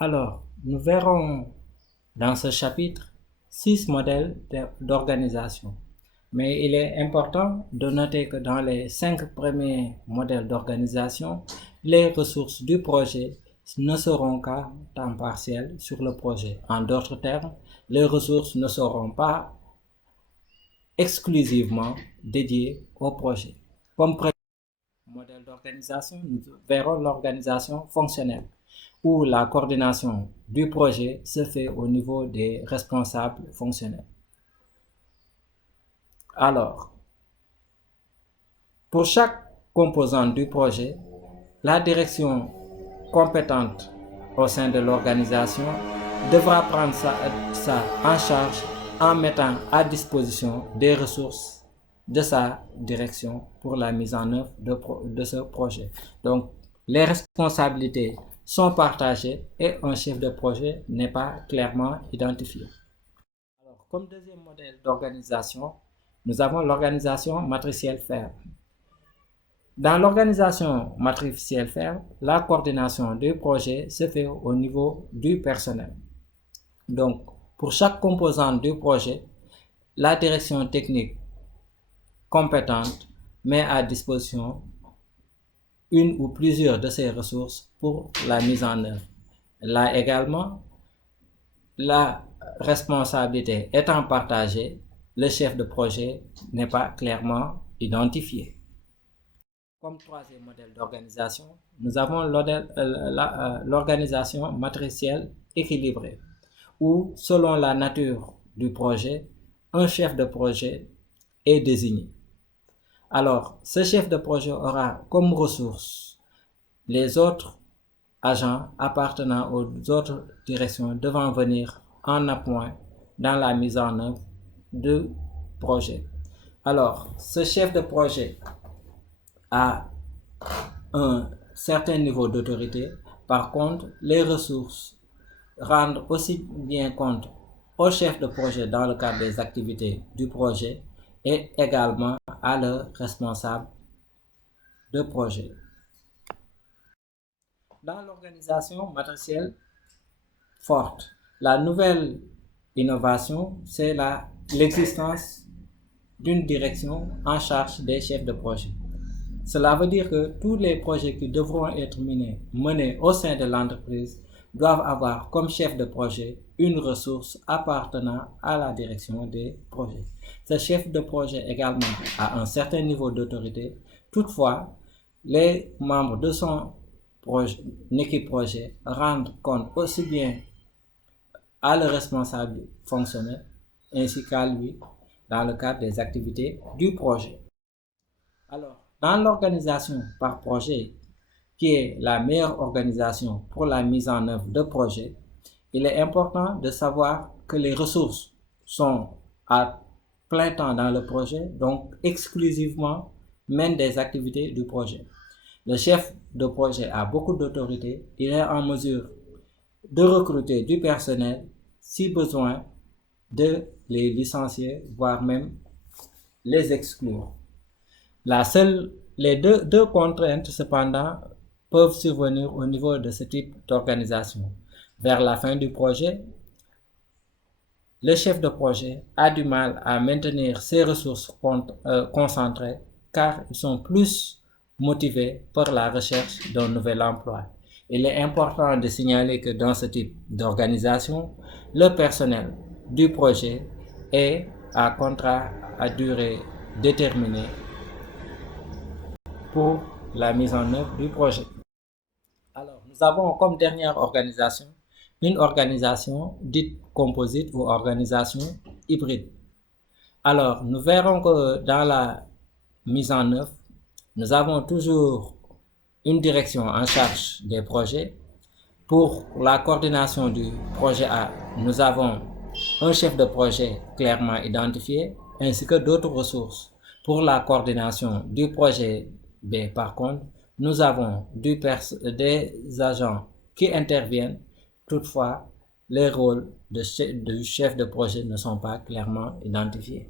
Alors, nous verrons dans ce chapitre 6 modèles d'organisation. Mais il est important de noter que dans les 5 premiers modèles d'organisation, les ressources du projet ne seront qu'à temps partiel sur le projet. En d'autres termes, les ressources ne seront pas exclusivement dédiées au projet. Comme premier modèle d'organisation, nous verrons l'organisation fonctionnelle, où la coordination du projet se fait au niveau des responsables fonctionnels. Alors, pour chaque composante du projet, la direction compétente au sein de l'organisation devra prendre ça en charge en mettant à disposition des ressources de sa direction pour la mise en œuvre de ce projet. Donc, les responsabilités sont partagées et un chef de projet n'est pas clairement identifié. Alors, comme deuxième modèle d'organisation, nous avons l'organisation matricielle ferme. Dans l'organisation matricielle ferme, la coordination du projet se fait au niveau du personnel. Donc, pour chaque composante du projet, la direction technique compétente met à disposition une ou plusieurs de ces ressources pour la mise en œuvre. Là également, la responsabilité étant partagée, le chef de projet n'est pas clairement identifié. Comme troisième modèle d'organisation, nous avons l'organisation matricielle équilibrée, où, selon la nature du projet, un chef de projet est désigné. Alors, ce chef de projet aura comme ressources les autres agents appartenant aux autres directions devant venir en appoint dans la mise en œuvre du projet. Alors, ce chef de projet a un certain niveau d'autorité. Par contre, les ressources rendent aussi bien compte au chef de projet dans le cadre des activités du projet et également à leur responsable de projet. Dans l'organisation matricielle forte, la nouvelle innovation, c'est l'existence d'une direction en charge des chefs de projet. Cela veut dire que tous les projets qui devront être menés au sein de l'entreprise doivent avoir comme chef de projet une ressource appartenant à la direction des projets. Ce chef de projet également a un certain niveau d'autorité. Toutefois, les membres de son équipe projet rendent compte aussi bien à le responsable fonctionnel ainsi qu'à lui dans le cadre des activités du projet. Alors, dans l'organisation par projet, qui est la meilleure organisation pour la mise en œuvre de projets, il est important de savoir que les ressources sont à plein temps dans le projet, donc exclusivement mènent des activités du projet. Le chef de projet a beaucoup d'autorité, il est en mesure de recruter du personnel si besoin, de les licencier, voire même les exclure. Les deux contraintes, cependant, peuvent survenir au niveau de ce type d'organisation. Vers la fin du projet, le chef de projet a du mal à maintenir ses ressources concentrées car ils sont plus motivés par la recherche d'un nouvel emploi. Il est important de signaler que dans ce type d'organisation, le personnel du projet est à contrat à durée déterminée pour la mise en œuvre du projet. Alors, nous avons comme dernière organisation une organisation dite composite ou organisation hybride. Alors, nous verrons que dans la mise en œuvre, nous avons toujours une direction en charge des projets. Pour la coordination du projet A, nous avons un chef de projet clairement identifié ainsi que d'autres ressources. Pour la coordination du projet B, par contre, nous avons des agents qui interviennent. Toutefois, les rôles du chef de projet ne sont pas clairement identifiés.